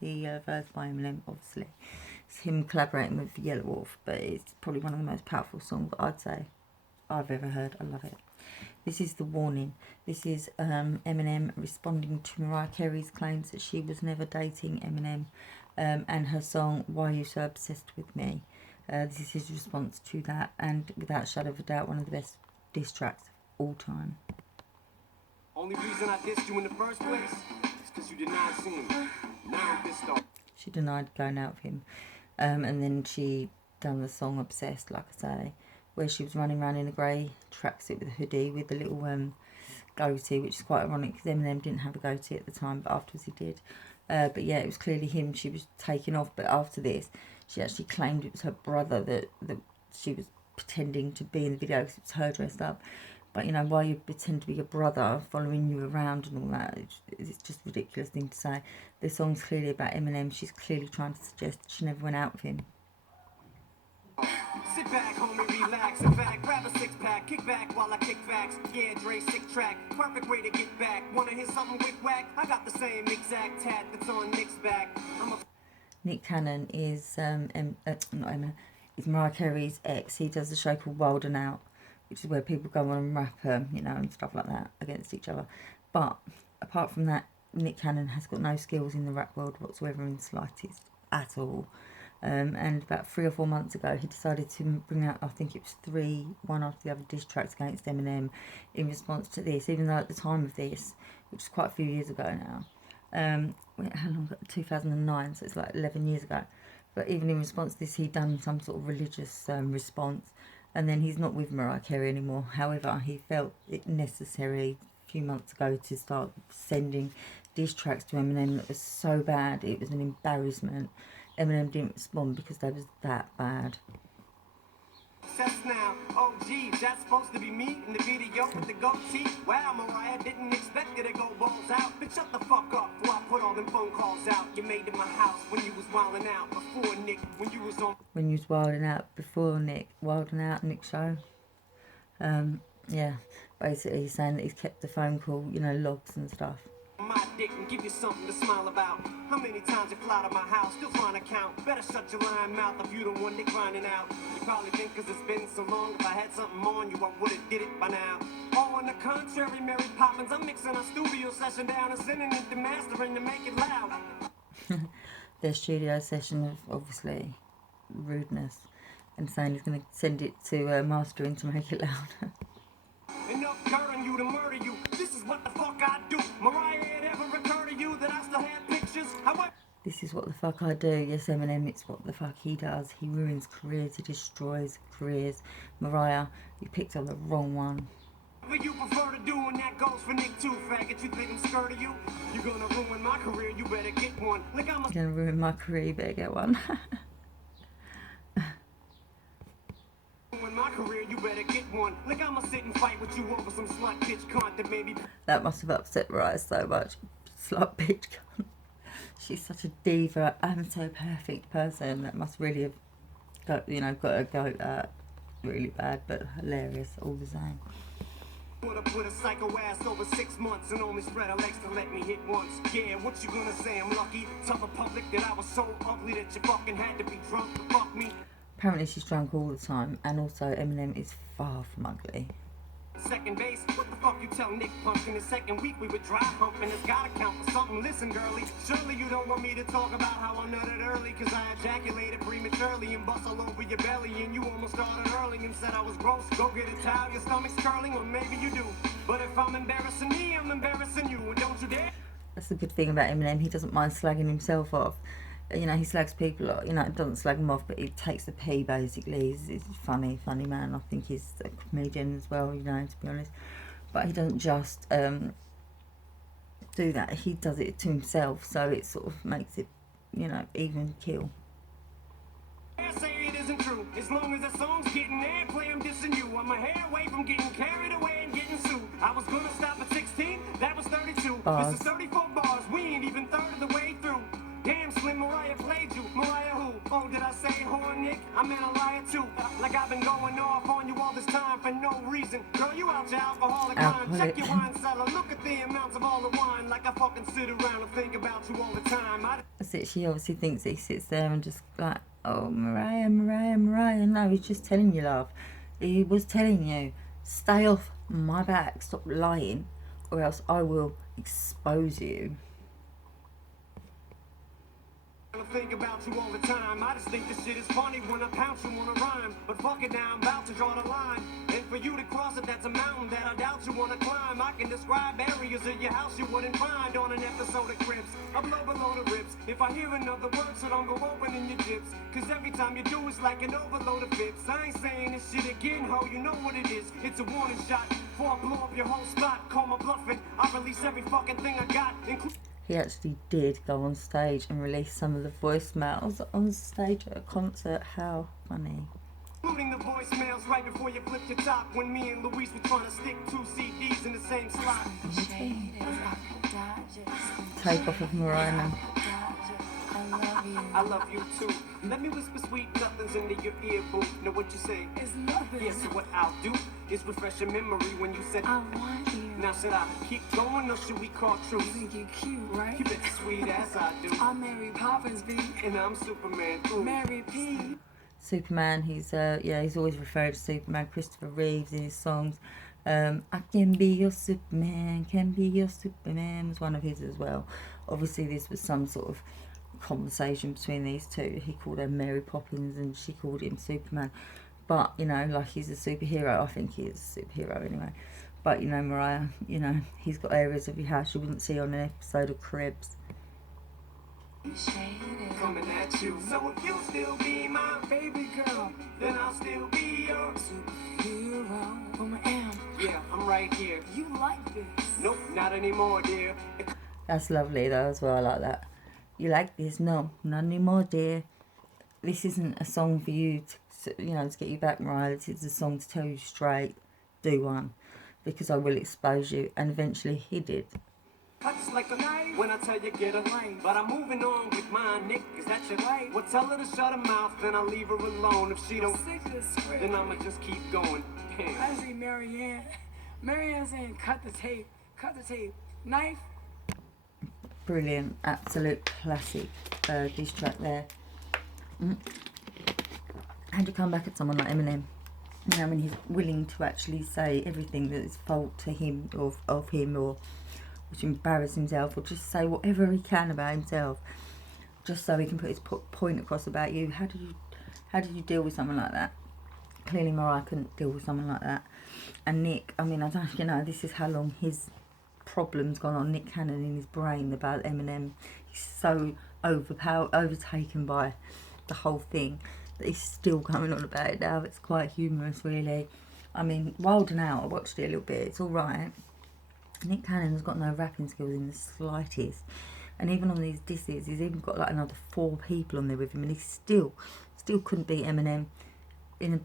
the verse by Eminem, obviously. It's him collaborating with Yellow Wolf, but it's probably one of the most powerful songs I'd say I've ever heard. I love it. This is The Warning. This is Eminem responding to Mariah Carey's claims that she was never dating Eminem, and her song Why You So Obsessed With Me. This is his response to that, and without a shadow of a doubt, one of the best diss tracks of all time. Only reason I dissed you in the first place is because you denied seeing me. Now I'm pissed off. She denied going out with him, and then she done the song Obsessed, like I say, where she was running around in a grey tracksuit with a hoodie with a little goatee, which is quite ironic because Eminem didn't have a goatee at the time, but afterwards he did. But yeah, it was clearly him she was taking off. But after this, she actually claimed it was her brother that she was pretending to be in the video because it was her dressed up. But, you know, why you pretend to be your brother following you around and all that, it's just a ridiculous thing to say. The song's clearly about Eminem. She's clearly trying to suggest she never went out with him. Sit back, homie, relax. In fact, grab a six-pack, kick back while I kick facts. Yeah, Dre, sick track, perfect way to get back. Wanna hear something wick-wack? I got the same exact tat that's on Nick's back. Nick Cannon is, not Eminem, is Mariah Carey's ex. He does a show called Wild 'N Out, which is where people go on and rap, you know, and stuff like that against each other. But apart from that, Nick Cannon has got no skills in the rap world whatsoever in the slightest at all. And about 3 or 4 months ago, he decided to bring out, I think it was 3, one after the other, diss tracks against Eminem in response to this, even though at the time of this, which is quite a few years ago now, how long ago? 2009, so it's like 11 years ago. But even in response to this, he'd done some sort of religious response. And then he's not with Mariah Carey anymore. However, he felt it necessary a few months ago to start sending diss tracks to Eminem that was so bad, it was an embarrassment. Eminem didn't respond because they was that bad. Now. Oh, geez, that's supposed to be me in the video with the goatee. Wow, Mariah, didn't expect it to go balls out. Bitch, shut the fuck up before I put all them phone calls out. You made in my house when you was wildin' out. Before Nick, when you was on... When you was wildin' out before Nick. Wildin' out, Nick show. Yeah, basically he's saying that he's kept the phone call, you know, logs and stuff. My dick and give you something to smile about. How many times you fly to my house, still trying to count. Better shut your lying mouth if you don't want Nick grinding out. You probably think cause it's been so long, if I had something on you, I would've did it by now. Oh, on the contrary, Mary Poppins, I'm mixing a studio session down and sending it to mastering to make it loud. Their studio session of, obviously, rudeness, and saying he's going to send it to mastering to make it louder. Enough dirt on you to murder you. This is what the fuck I do. Mariah, it ever occur to you that I still have pictures? This is what the fuck I do. Yes, Eminem, it's what the fuck he does. He ruins careers, he destroys careers. Mariah, you picked up the wrong one. What you prefer to do, and that goes for Nick too, faggot. You think I'm scared of you? You're gonna ruin my career, you better get one. Like I'm You're gonna ruin my career, you better get one. My career, you better get one. Like I'ma sit and fight with you over some slut bitch cunt that maybe. That must have upset Mariah so much. Slut bitch cunt. She's such a diva and so perfect person. That must really have got a go really bad, but hilarious all the same. Wanna put a psycho ass over 6 months and only spread her legs to let me hit once. Yeah, what you gonna say? I'm lucky. Tell the public that I was so ugly that you fucking had to be drunk to fuck me. Apparently she's drunk all the time, and also Eminem is far from ugly. Second base, what the fuck you tell Nick Punk in the second week we were dry humping? It's gotta count for something. Listen, girlie, surely you don't want me to talk about how I nutted early, cause I ejaculated prematurely and bust all over your belly, and you almost started early and said I was gross. Go get a towel, your stomach's curling, or maybe you do. But if I'm embarrassing me, I'm embarrassing you, and don't you dare. That's the good thing about Eminem, he doesn't mind slagging himself off. You know, he slags people, you know, doesn't slag them off, but he takes the pee, basically. He's a funny man. I think he's a comedian as well, you know, to be honest. But he doesn't just do that. He does it to himself, so it sort of makes it, you know, even kill. I say it isn't true. As long as the song's getting airplay, I'm dissing you. I'm a hair away from getting carried away and getting sued. I was gonna stop at 16, that was 32. Bars. This is 34 bars, we ain't even third of the way through. Damn, Slim, Mariah played you. Mariah who? Oh, did I say horn? Nick, I meant a liar too. Like I've been going off on you all this time for no reason. Girl, you out your alcoholic mind. Check your wine cellar, look at the amounts of all the wine. Like I fucking sit around and think about you all the time. That's it, she obviously thinks that he sits there and just like, oh, Mariah, Mariah, Mariah. No, he's just telling you, love. He was telling you, stay off my back, stop lying, or else I will expose you. I think about you all the time. I just think this shit is funny when I pounce you on a rhyme. But fuck it now, I'm about to draw the line. And for you to cross it, that's a mountain that I doubt you wanna climb. I can describe areas of your house you wouldn't find on an episode of Crips. I blow below the rips. If I hear another word, so don't go opening your jips. Cause every time you do, it's like an overload of fits. I ain't saying this shit again, ho, you know what it is. It's a warning shot. Before I blow up your whole spot, call my bluffing. I release every fucking thing I got, He actually did go on stage and release some of the voicemails on stage at a concert. How funny. including the voicemails right before you flip the top. When me and Louise were trying to stick 2 CDs in the same slot. Take off of Mariah now. I love you too. Let me whisper sweet nothings into your ear, boo. Know what you say? It's nothing. Yes, so what I'll do is refresh your memory when you said I want you. Now should I keep going or should we call truth? You think you're cute, right? You bet sweet as I do. I'm Mary Poppins, B. And I'm Superman. Ooh. Mary P. Superman, he's always referred to Superman. Christopher Reeves in his songs. I can be your Superman, can be your Superman was one of his as well. Obviously this was some sort of conversation between these two. He called her Mary Poppins and she called him Superman. But, you know, like he's a superhero. I think he is a superhero anyway. But, you know, Mariah, you know, he's got areas of your house you wouldn't see on an episode of Cribs. Coming at you. So if you still be my baby girl, then I'll still be your superhero. Yeah, I'm right here. You like this? Nope, not anymore, dear. That's lovely though as well. I like that. You like this? No, not anymore, dear. This isn't a song for you to, you know, to get you back, Mariah. This is a song to tell you straight, do one, because I will expose you. And eventually he did. I just like a night when I tell you get a line. But I'm moving on with mine, Nick, is that your right? Well, tell her to shut her mouth, then I'll leave her alone. If she don't, then I'ma just keep going. I see Marianne. Marianne's saying, cut the tape, knife. Brilliant, absolute classic diss track there. Had to come back at someone like Eminem. You know, when he's willing to actually say everything that is fault to him or of him, or to embarrass himself, or just say whatever he can about himself, just so he can put his point across about you. How did you deal with someone like that? Clearly Mariah couldn't deal with someone like that. And Nick, I mean, I don't, you know, this is how long his problem's gone on. Nick Cannon in his brain about Eminem. He's so overtaken by the whole thing that he's still going on about it now. It's quite humorous, really. I mean, Wild and Out, I watched it a little bit. It's all right. Nick Cannon's got no rapping skills in the slightest. And even on these disses, he's even got like another 4 people on there with him, and he still couldn't beat Eminem in a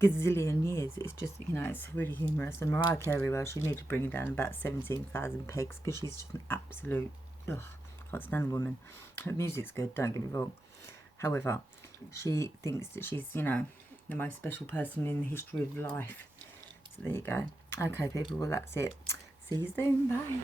gazillion years. It's just, you know, it's really humorous. And Mariah Carey, well, she needed to bring it down about 17,000 pegs because she's just an absolute, can't stand the woman. Her music's good, don't get me wrong. However, she thinks that she's, you know, the most special person in the history of life. So there you go. Okay, people, well, that's it. See you soon. Bye.